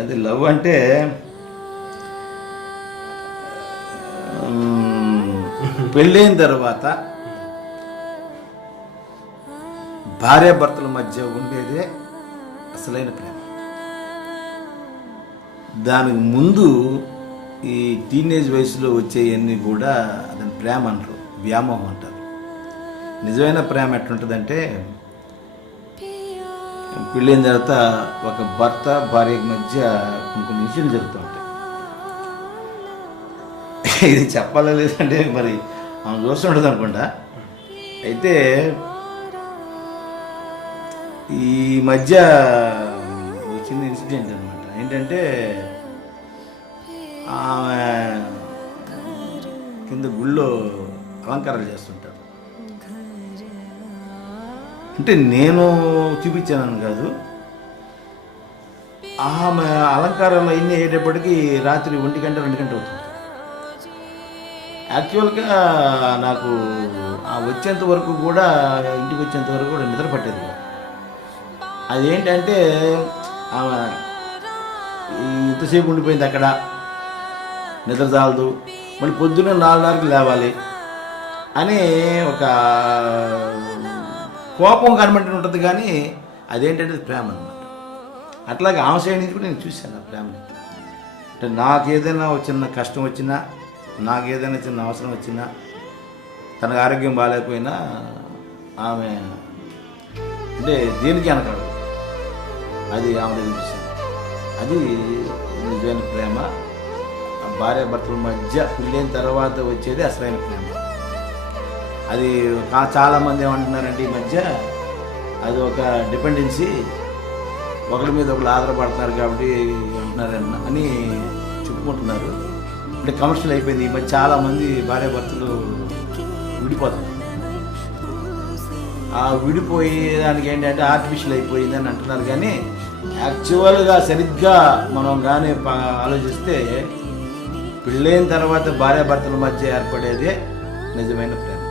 అది లవ్ అంటే పెళ్ళైన తర్వాత భార్యాభర్తల మధ్య ఉండేదే అసలైన ప్రేమ. దానికి ముందు ఈ టీనేజ్ వయసులో వచ్చేవన్నీ కూడా అదని ప్రేమ అంటారు, వ్యామోహం అంటారు. నిజమైన ప్రేమ ఎట్లుంటుందంటే పెళ్ళైన తర్వాత ఒక భర్త భార్య మధ్య కొన్ని విషయాలు జరుగుతూ ఉంటాయి. ఇది చెప్పాలా లేదంటే మరి ఆమె చూస్తుంటుంది అనుకుంటా. అయితే ఈ మధ్య చిన్న ఇన్సిడెంట్ అనమాట. ఏంటంటే ఆమె కింద గుళ్ళో అలంకారాలు చేస్తుంటారు. అంటే నేను చూపించానని కాదు, ఆమె అలంకారాలు అన్నీ అయ్యేటప్పటికీ రాత్రి 1 గంట 2 గంట అవుతుంది. యాక్చువల్గా నాకు వచ్చేంత వరకు కూడా, ఇంటికి వచ్చేంత వరకు కూడా నిద్ర పట్టేది. అదేంటంటే ఆమె ఇంతసేపు ఉండిపోయింది అక్కడ, నిద్ర చాలదు, మళ్ళీ పొద్దున్న 4:30కి లేవాలి అని ఒక కోపం కనబడి ఉంటుంది. కానీ అదేంటంటే ప్రేమ అన్నమాట. అట్లాగే ఆమె సైడ్ నుంచి కూడా నేను చూశాను ఆ ప్రేమని. అంటే నాకేదైనా చిన్న కష్టం వచ్చినా, నాకేదైనా చిన్న అవసరం వచ్చినా, తనకు ఆరోగ్యం బాగాలేకపోయినా ఆమె అంటే దేనికి అనకాడు, అది ఆమె దగ్గర చూశాను. అది నిజమైన ప్రేమ. భార్యాభర్తల మధ్య పెళ్ళైన తర్వాత వచ్చేది అసలైన ప్రేమ. అది చాలామంది ఏమంటున్నారంటే ఈ మధ్య అది ఒక డిపెండెన్సీ, ఒకరి మీద ఒకరు ఆధారపడుతున్నారు కాబట్టి అంటున్నారన్న అని చెప్పుకుంటున్నారు. అంటే కమర్షియల్ అయిపోయింది. ఈ మధ్య చాలామంది భార్యాభర్తలు విడిపోతారు. ఆ విడిపోయేదానికి ఏంటంటే ఆర్టిఫిషియల్ అయిపోయిందని అంటున్నారు. కానీ యాక్చువల్గా సరిగ్గా మనం కానీ ఆలోచిస్తే పెళ్ళైన తర్వాత భార్యాభర్తల మధ్య ఏర్పడేదే నిజమైన ప్రేమ.